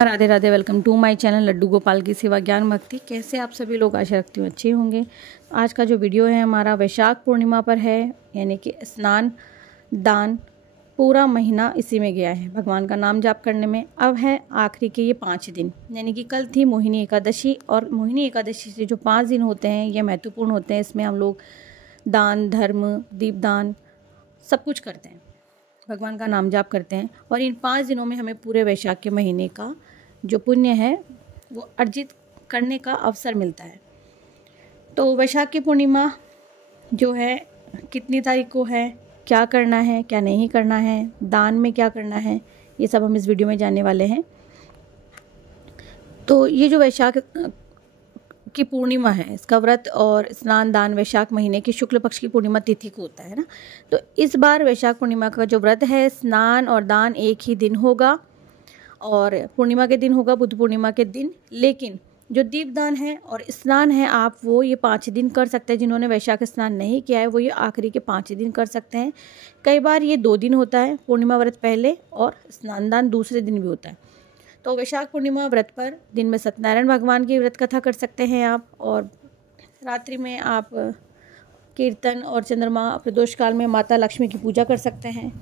Radhe Radhe. Welcome to my channel Laddu Gopal की सेवा ज्ञान भक्ति। कैसे आप सभी लोग, आशा रखती हूँ अच्छे होंगे। आज का जो वीडियो है हमारा वैशाख पूर्णिमा पर है, यानी कि स्नान दान पूरा महीना इसी में गया है भगवान का नाम जाप करने में। अब है आखिरी के ये 5 दिन, यानी कि कल थी मोहिनी एकादशी, और मोहिनी एकादशी से जो 5 दिन होते हैं ये महत्वपूर्ण होते हैं। इसमें हम लोग दान धर्म दीपदान सब कुछ करते हैं, भगवान का नाम जाप करते हैं, और इन 5 दिनों में हमें पूरे वैशाख के महीने का जो पुण्य है वो अर्जित करने का अवसर मिलता है। तो वैशाख की पूर्णिमा जो है कितनी तारीख को है, क्या करना है क्या नहीं करना है, दान में क्या करना है, ये सब हम इस वीडियो में जानने वाले हैं। तो ये जो वैशाख की पूर्णिमा है, इसका व्रत और स्नान दान वैशाख महीने की शुक्ल पक्ष की पूर्णिमा तिथि को होता है ना। तो इस बार वैशाख पूर्णिमा का जो व्रत है, स्नान और दान एक ही दिन होगा, और पूर्णिमा के दिन होगा, बुद्ध पूर्णिमा के दिन। लेकिन जो दीपदान है और स्नान है आप वो ये 5 दिन कर सकते हैं। जिन्होंने वैशाख स्नान नहीं किया है वो ये आखिरी के 5 दिन कर सकते हैं। कई बार ये 2 दिन होता है, पूर्णिमा व्रत पहले और स्नान दान दूसरे दिन भी होता है। तो वैशाख पूर्णिमा व्रत पर दिन में सत्यनारायण भगवान की व्रत कथा कर सकते हैं आप, और रात्रि में आप कीर्तन और चंद्रमा प्रदोष काल में माता लक्ष्मी की पूजा कर सकते हैं।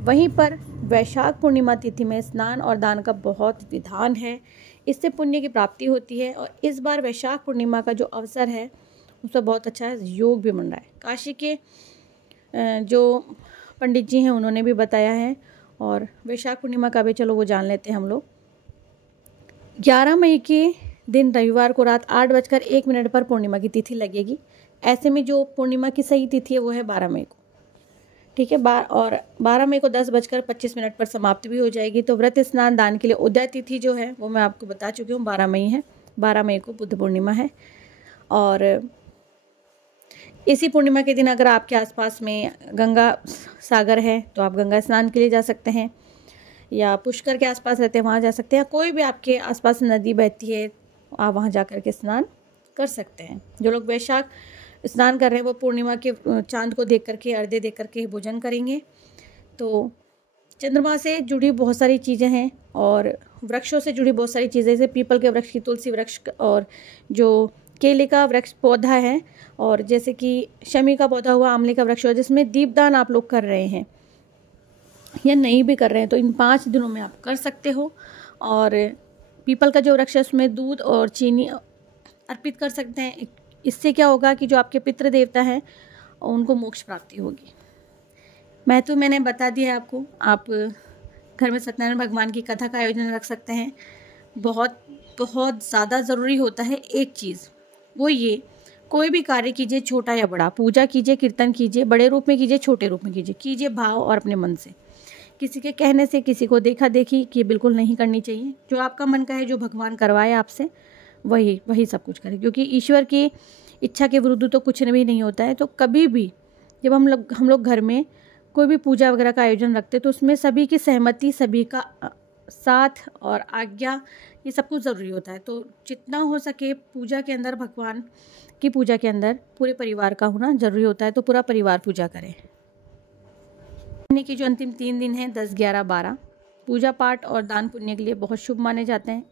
वहीं पर वैशाख पूर्णिमा तिथि में स्नान और दान का बहुत विधान है, इससे पुण्य की प्राप्ति होती है। और इस बार वैशाख पूर्णिमा का जो अवसर है उस पर बहुत अच्छा योग भी बन रहा है। काशी के जो पंडित जी हैं उन्होंने भी बताया है, और वैशाख पूर्णिमा का भी चलो वो जान लेते हैं हम लोग। 11 मई के दिन रविवार को रात 8:01 पर पूर्णिमा की तिथि लगेगी। ऐसे में जो पूर्णिमा की सही तिथि है वो है 12 मई को, ठीक है। और 12 मई को 10:25 पर समाप्त भी हो जाएगी। तो व्रत स्नान दान के लिए उदय तिथि जो है वो मैं आपको बता चुकी हूँ, 12 मई है। 12 मई को बुद्ध पूर्णिमा है, और इसी पूर्णिमा के दिन अगर आपके आसपास में गंगा सागर है तो आप गंगा स्नान के लिए जा सकते हैं, या पुष्कर के आसपास रहते हैं वहाँ जा सकते हैं। कोई भी आपके आसपास नदी बहती है आप वहाँ जा कर के स्नान कर सकते हैं। जो लोग वैशाख स्नान कर रहे हैं वो पूर्णिमा के चांद को देख करके, अर्घ्य देख करके भोजन करेंगे। तो चंद्रमा से जुड़ी बहुत सारी चीज़ें हैं, और वृक्षों से जुड़ी बहुत सारी चीज़ें, जैसे पीपल के वृक्ष की, तुलसी वृक्ष और जो केले का वृक्ष पौधा है, और जैसे कि शमी का पौधा हुआ, आंवले का वृक्ष हुआ, जिसमें दीपदान आप लोग कर रहे हैं या नहीं भी कर रहे हैं तो इन 5 दिनों में आप कर सकते हो। और पीपल का जो वृक्ष है उसमें दूध और चीनी अर्पित कर सकते हैं। इससे क्या होगा कि जो आपके पितृ देवता हैं उनको मोक्ष प्राप्ति होगी। महत्व मैंने बता दिया है आपको। आप घर में सत्यनारायण भगवान की कथा का आयोजन रख सकते हैं। बहुत बहुत ज़्यादा ज़रूरी होता है एक चीज़, वो ये, कोई भी कार्य कीजिए छोटा या बड़ा, पूजा कीजिए, कीर्तन कीजिए, बड़े रूप में कीजिए, छोटे रूप में कीजिए भाव और अपने मन से। किसी के कहने से, किसी को देखा देखी कि बिल्कुल नहीं करनी चाहिए। जो आपका मन का है, जो भगवान करवाए आपसे, वही सब कुछ करें, क्योंकि ईश्वर की इच्छा के विरुद्ध तो कुछ भी नहीं होता है। तो कभी भी जब हम लोग घर में कोई भी पूजा वगैरह का आयोजन रखते हैं तो उसमें सभी की सहमति, सभी का साथ और आज्ञा, ये सब कुछ ज़रूरी होता है। तो जितना हो सके पूजा के अंदर, भगवान की पूजा के अंदर पूरे परिवार का होना ज़रूरी होता है। तो पूरा परिवार पूजा करें। महीने की जो अंतिम 3 दिन हैं 10, 11, 12 पूजा पाठ और दान पुण्य के लिए बहुत शुभ माने जाते हैं,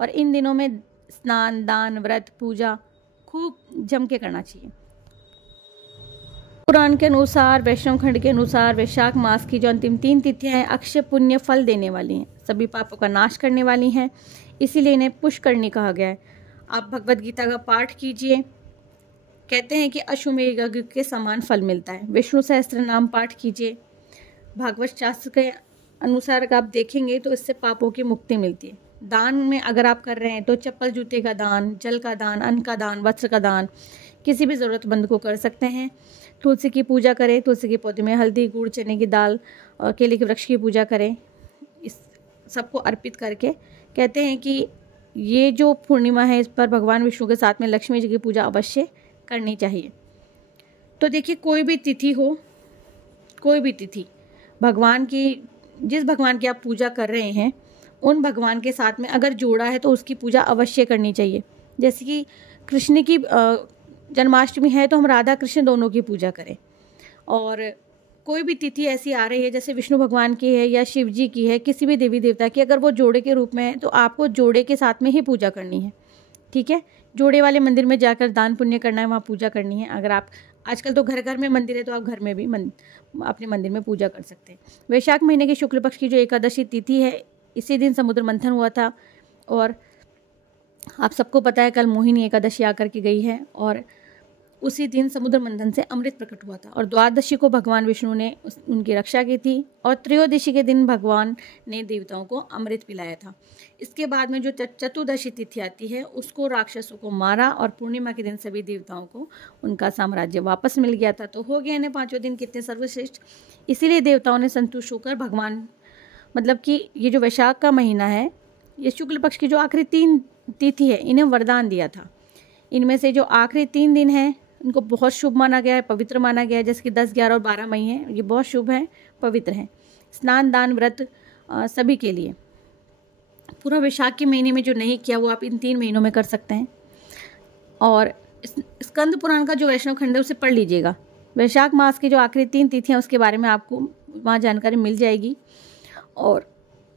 और इन दिनों में स्नान दान व्रत पूजा खूब जम के करना चाहिए। पुराण के अनुसार, वैष्णव खंड के अनुसार वैशाख मास की जो अंतिम 3 तिथियां हैं अक्षय पुण्य फल देने वाली हैं, सभी पापों का नाश करने वाली हैं, इसीलिए इन्हें पुष्करणी कहा गया है। आप भगवद गीता का पाठ कीजिए, कहते हैं कि अश्वमेध यज्ञ के समान फल मिलता है। विष्णु सहस्त्र नाम पाठ कीजिए। भागवत शास्त्र के अनुसार अगर आप देखेंगे तो इससे पापों की मुक्ति मिलती है। दान में अगर आप कर रहे हैं तो चप्पल जूते का दान, जल का दान, अन्न का दान, वस्त्र का दान किसी भी ज़रूरतमंद को कर सकते हैं। तुलसी की पूजा करें, तुलसी के पौधे में हल्दी, गुड़, चने की दाल और केले के वृक्ष की पूजा करें। इस सबको अर्पित करके कहते हैं कि ये जो पूर्णिमा है इस पर भगवान विष्णु के साथ में लक्ष्मी जी की पूजा अवश्य करनी चाहिए। तो देखिए, कोई भी तिथि हो, कोई भी तिथि भगवान की, जिस भगवान की आप पूजा कर रहे हैं उन भगवान के साथ में अगर जोड़ा है तो उसकी पूजा अवश्य करनी चाहिए। जैसे कि कृष्ण की जन्माष्टमी है तो हम राधा कृष्ण दोनों की पूजा करें, और कोई भी तिथि ऐसी आ रही है जैसे विष्णु भगवान की है या शिव जी की है, किसी भी देवी देवता की, अगर वो जोड़े के रूप में है तो आपको जोड़े के साथ में ही पूजा करनी है। ठीक है, जोड़े वाले मंदिर में जाकर दान पुण्य करना है, वहाँ पूजा करनी है। अगर आप आजकल तो घर घर में मंदिर है तो आप घर में भी अपने मंदिर में पूजा कर सकते हैं। वैशाख महीने के शुक्ल पक्ष की जो एकादशी तिथि है, इसी दिन समुद्र मंथन हुआ था और आप सबको पता है कल मोहिनी एकादशी आकर के गई है और उसी दिन समुद्र मंथन से अमृत प्रकट हुआ था और द्वादशी को भगवान विष्णु ने उनकी रक्षा की थी और त्रयोदशी के दिन भगवान ने देवताओं को अमृत पिलाया था। इसके बाद में जो चतुर्दशी तिथि आती है उसको राक्षसों को मारा और पूर्णिमा के दिन सभी देवताओं को उनका साम्राज्य वापस मिल गया था। तो हो गया इन्हें 5वें दिन कितने सर्वश्रेष्ठ। इसीलिए देवताओं ने संतुष्ट होकर भगवान, मतलब कि ये जो वैशाख का महीना है, ये शुक्ल पक्ष की जो आखिरी 3 तिथि है, इन्हें वरदान दिया था। इनमें से जो आखिरी 3 दिन है इनको बहुत शुभ माना गया है, पवित्र माना गया है। जैसे कि 10, 11 और 12 मई है, ये बहुत शुभ हैं, पवित्र हैं। स्नान दान व्रत सभी के लिए। पूरा वैशाख के महीने में जो नहीं किया वो आप इन 3 महीनों में कर सकते हैं। और स्कंद पुराण का जो वैष्णव खंड है उसे पढ़ लीजिएगा। वैशाख मास की जो आखिरी 3 तिथियाँ उसके बारे में आपको वहाँ जानकारी मिल जाएगी। और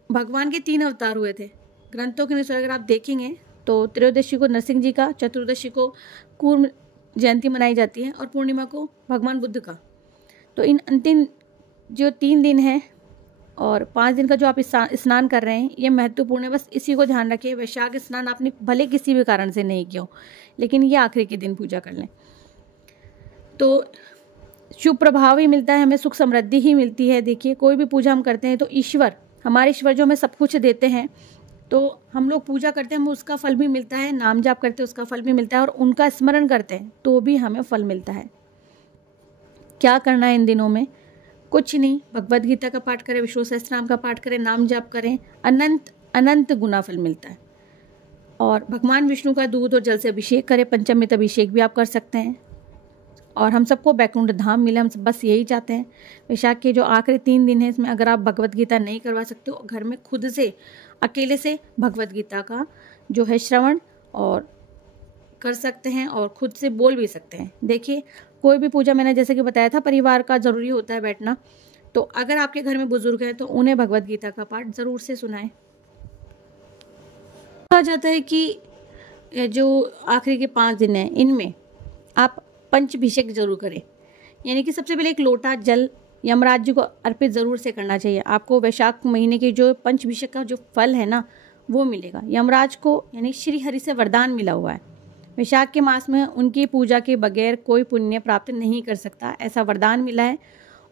भगवान के 3 अवतार हुए थे ग्रंथों के अनुसार। अगर आप देखेंगे तो त्रयोदशी को नरसिंह जी का, चतुर्दशी को कूर्म जयंती मनाई जाती है और पूर्णिमा को भगवान बुद्ध का। तो इन अंतिम जो 3 दिन हैं और 5 दिन का जो आप स्नान कर रहे हैं ये महत्वपूर्ण है। बस इसी को ध्यान रखिए, वैशाख स्नान आपने भले किसी भी कारण से नहीं किया हो, लेकिन ये आखिरी के दिन पूजा कर लें तो शुभ प्रभाव ही मिलता है, हमें सुख समृद्धि ही मिलती है। देखिए, कोई भी पूजा हम करते हैं तो ईश्वर, हमारे ईश्वर जो हमें सब कुछ देते हैं, तो हम लोग पूजा करते हैं, हमें उसका फल भी मिलता है। नाम जाप करते हैं उसका फल भी मिलता है और उनका स्मरण करते हैं तो भी हमें फल मिलता है। क्या करना है इन दिनों में? कुछ नहीं, भगवद गीता का पाठ करें, विष्णु सहस्त्रनाम का पाठ करें, नाम जाप करें, अनंत अनंत गुना फल मिलता है। और भगवान विष्णु का दूध और जल से अभिषेक करें, पंचमित अभिषेक भी आप कर सकते हैं। और हम सबको बैकुंठ धाम मिले, हम सब बस यही चाहते हैं। वैशाख के जो आखिरी 3 दिन है इसमें अगर आप भगवद गीता नहीं करवा सकते हो, घर में खुद से अकेले से भगवद गीता का जो है श्रवण और कर सकते हैं और खुद से बोल भी सकते हैं। देखिए, कोई भी पूजा, मैंने जैसे कि बताया था, परिवार का ज़रूरी होता है बैठना। तो अगर आपके घर में बुजुर्ग हैं तो उन्हें भगवद गीता का पाठ ज़रूर से सुनाएं। कहा जाता है कि जो आखिरी के 5 दिन हैं इनमें आप पंचाभिषेक जरूर करें, यानी कि सबसे पहले एक लोटा जल यमराज जी को अर्पित ज़रूर से करना चाहिए। आपको वैशाख महीने के जो पंचाभिषेक का जो फल है ना वो मिलेगा। यमराज को यानी श्री हरि से वरदान मिला हुआ है, वैशाख के मास में उनकी पूजा के बगैर कोई पुण्य प्राप्त नहीं कर सकता, ऐसा वरदान मिला है।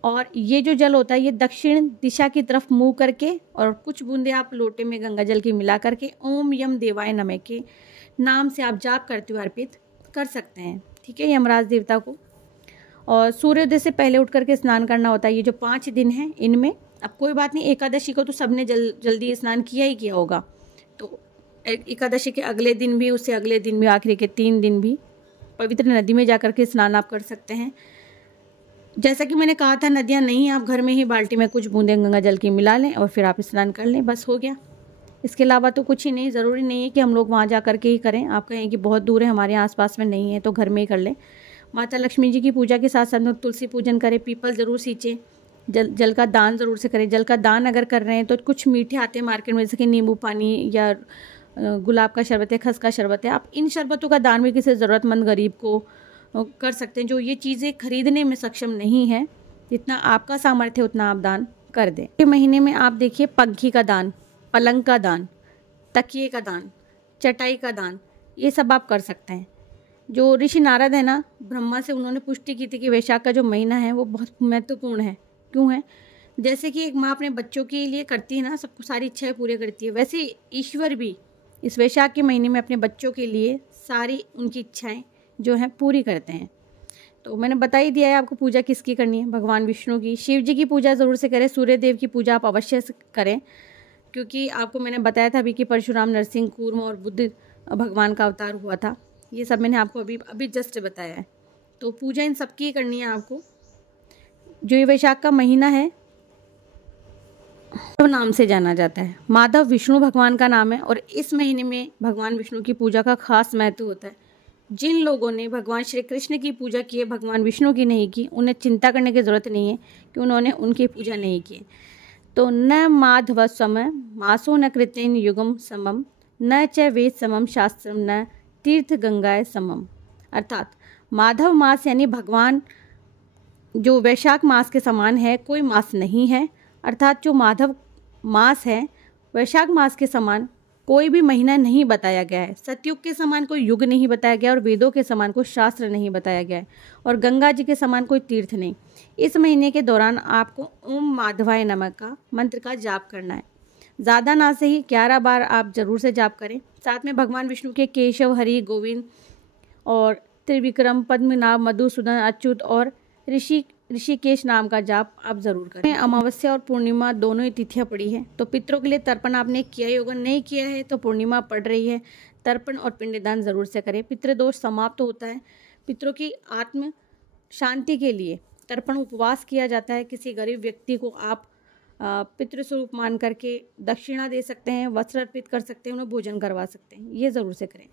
और ये जो जल होता है ये दक्षिण दिशा की तरफ मुँह करके और कुछ बूंदे आप लोटे में गंगा जल की मिला करके ओम यम देवाय नमः के नाम से आप जाप करते हुए अर्पित कर सकते हैं। ठीक है, यमराज देवता को। और सूर्योदय से पहले उठ करके स्नान करना होता है। ये जो 5 दिन हैं इनमें, अब कोई बात नहीं, एकादशी को तो सबने जल्दी स्नान किया ही किया होगा, तो एकादशी के अगले दिन भी, उससे अगले दिन भी, आखिरी के 3 दिन भी पवित्र नदी में जाकर के स्नान आप कर सकते हैं। जैसा कि मैंने कहा था, नदियाँ नहीं, आप घर में ही बाल्टी में कुछ बूंदे गंगा जल की मिला लें और फिर आप स्नान कर लें, बस हो गया। इसके अलावा तो कुछ ही नहीं, ज़रूरी नहीं है कि हम लोग वहाँ जा कर के ही करें। आप कहें कि बहुत दूर है, हमारे आसपास में नहीं है, तो घर में ही कर लें। माता लक्ष्मी जी की पूजा के साथ साथ में तुलसी पूजन करें, पीपल ज़रूर सींचें, जल का दान ज़रूर से करें। जल का दान अगर कर रहे हैं तो कुछ मीठे आते हैं मार्केट में, जैसे कि नींबू पानी या गुलाब का शरबत है, खस का शरबत है, आप इन शरबतों का दान भी किसी ज़रूरतमंद गरीब को कर सकते हैं, जो ये चीज़ें खरीदने में सक्षम नहीं है। जितना आपका सामर्थ्य है उतना आप दान कर दें। ये महीने में आप देखिए, पंखी का दान, पलंग का दान, तकिए का दान, चटाई का दान, ये सब आप कर सकते हैं। जो ऋषि नारद है ना, ब्रह्मा से उन्होंने पुष्टि की थी कि वैशाख का जो महीना है वो बहुत महत्वपूर्ण है। क्यों है? जैसे कि एक माँ अपने बच्चों के लिए करती है ना, सबको सारी इच्छाएं पूरी करती है, वैसे ईश्वर भी इस वैशाख के महीने में अपने बच्चों के लिए सारी उनकी इच्छाएं जो हैं पूरी करते हैं। तो मैंने बता ही दिया है आपको पूजा किसकी करनी है, भगवान विष्णु की। शिव जी की पूजा ज़रूर से करें, सूर्य देव की पूजा आप अवश्य करें, क्योंकि आपको मैंने बताया था अभी कि परशुराम, नरसिंह, कूर्म और बुद्ध भगवान का अवतार हुआ था। ये सब मैंने आपको अभी जस्ट बताया है। तो पूजा इन सबकी करनी है आपको। जो ये वैशाख का महीना है माधव नाम से जाना जाता है। माधव विष्णु भगवान का नाम है और इस महीने में भगवान विष्णु की पूजा का खास महत्व होता है। जिन लोगों ने भगवान श्री कृष्ण की पूजा की है, भगवान विष्णु की नहीं की, उन्हें चिंता करने की ज़रूरत नहीं है कि उन्होंने उनकी पूजा नहीं की। तो न माधव समय मासो न कृतेन युगम समम न च वेद समम शास्त्रम न तीर्थ गंगाए समम। अर्थात माधव मास यानी भगवान जो वैशाख मास के समान है, कोई मास नहीं है। अर्थात जो माधव मास है, वैशाख मास के समान कोई भी महीना नहीं बताया गया है। सतयुग के समान कोई युग नहीं बताया गया और वेदों के समान कोई शास्त्र नहीं बताया गया है और गंगा जी के समान कोई तीर्थ नहीं। इस महीने के दौरान आपको ओम माधवाय नमः का मंत्र का जाप करना है। ज़्यादा ना सही 11 बार आप जरूर से जाप करें। साथ में भगवान विष्णु के केशव, हरि, गोविंद और त्रिविक्रम, पद्मनाभ, मधुसूदन, अच्युत और ऋषिकेश नाम का जाप आप जरूर करें। अमावस्या और पूर्णिमा दोनों ही तिथियां पड़ी है, तो पितरों के लिए तर्पण आपने किया ही होगा। नहीं किया है तो पूर्णिमा पड़ रही है, तर्पण और पिंडदान जरूर से करें। पितृदोष समाप्त होता है। पितरों की आत्म शांति के लिए तर्पण उपवास किया जाता है। किसी गरीब व्यक्ति को आप पितृस्वरूप मान करके दक्षिणा दे सकते हैं, वस्त्र अर्पित कर सकते हैं, उन्हें भोजन करवा सकते हैं। ये ज़रूर से करें।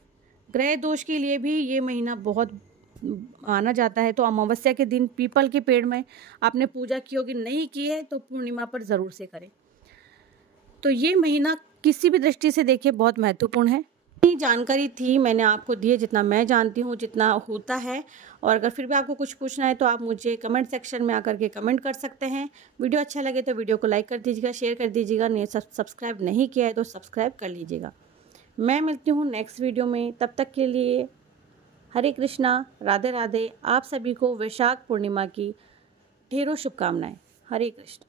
ग्रह दोष के लिए भी ये महीना बहुत माना जाता है। तो अमावस्या के दिन पीपल के पेड़ में आपने पूजा की होगी, नहीं की है तो पूर्णिमा पर ज़रूर से करें। तो ये महीना किसी भी दृष्टि से देखिए बहुत महत्वपूर्ण है। इतनी जानकारी थी मैंने आपको दी है, जितना मैं जानती हूँ, जितना होता है। और अगर फिर भी आपको कुछ पूछना है तो आप मुझे कमेंट सेक्शन में आकर के कमेंट कर सकते हैं। वीडियो अच्छा लगे तो वीडियो को लाइक कर दीजिएगा, शेयर कर दीजिएगा। सब्सक्राइब नहीं किया है तो सब्सक्राइब कर लीजिएगा। मैं मिलती हूँ नेक्स्ट वीडियो में, तब तक के लिए हरे कृष्णा, राधे राधे। आप सभी को वैशाख पूर्णिमा की ढेरों शुभकामनाएं। हरे कृष्ण।